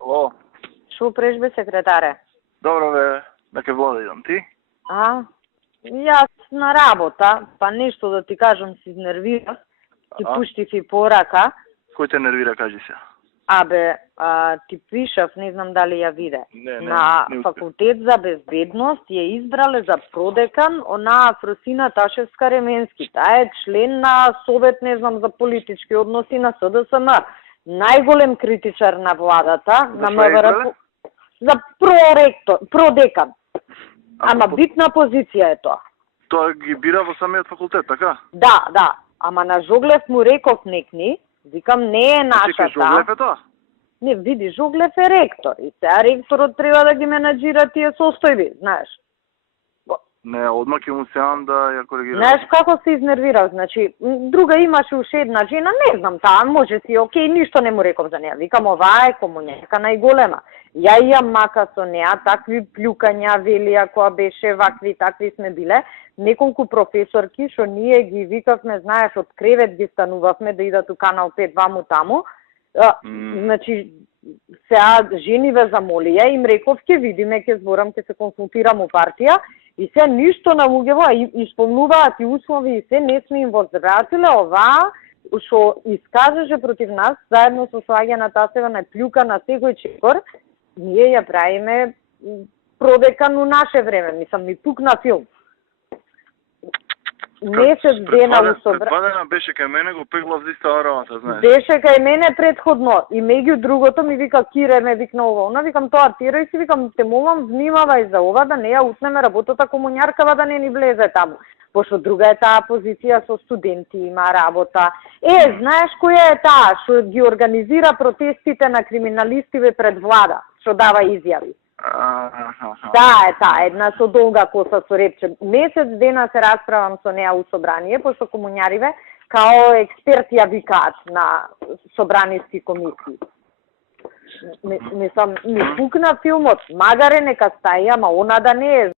Ало. Шо прешбе, секретаре? Добро бе, да ке водам ти? Јас на работа, па нешто да ти кажам, се изнервирав. Ти пуштив и порака. Кој те нервира, кажи се? Ти пишав, не знам дали ја виде. Не, на не Факултет за безбедност ја избрале за продекан она Фросина Ташевска Ременски. Таа е член на Совет, не знам, за политички односи на СДСМ. Најголем критичар на владата, на МВР. За продекан. Ама битна позиција е тоа. Тоа ги бира во самиот факултет, така? Да. Ама на Жоглев му реков некни, викам не е нашата. Жоглев е тоа? Не, види, Жоглев е ректор и сега ректорот треба да ги менаџира тие состојби, знаеш. Не, одма ќе му сеам да ја коригирам. Знаеш како се изнервирав, значи, друга имаше уште една жена, не знам, таа може си, окей, ништо не му реков за неа. Викам, оваа е комуњерка најголема. Ја имам мака со неа, такви плюкања, велија, која беше вакви, такви сме биле. Неколку професорки, што ние ги викавме, знаеш, од кревет ги станувавме да идат у Канал 5 ваму таму. Значи, сега жени ве замолија, им реков, ќе видиме, ќе зборам, ќе се консултирам у партија, и се ништо навуѓево, исполнуваат и услови и се, не сме им возвратиле оваа, што искажеше против нас, заедно со Слагена Тасева на плюка на секој чекор, ние ја правиме продекан у наше време, мислам, ми пукна филм. Месец дена у собрание. Предвадена беше кај мене, го пеглав за иста работа, знаеш. Беше кај мене предходно и меѓу другото ми вика Кире, ме викна ова. Викам тоа тира и си викам те молам внимавај за ова да не ја утнеме работата комуњаркава да не ни влезе таму. Пошто друга е таа позиција со студенти, има работа. Знаеш која е таа што ги организира протестите на криминалистиве пред влада, што дава изјави? Таа, една со долга коса со репче. Месец дена се расправам со неа у собрание, пошто комуњариве као експерти ја викаат на собраниски комисии. Мислам, ми пукна филмот, магаре нека стаи, ама она да не е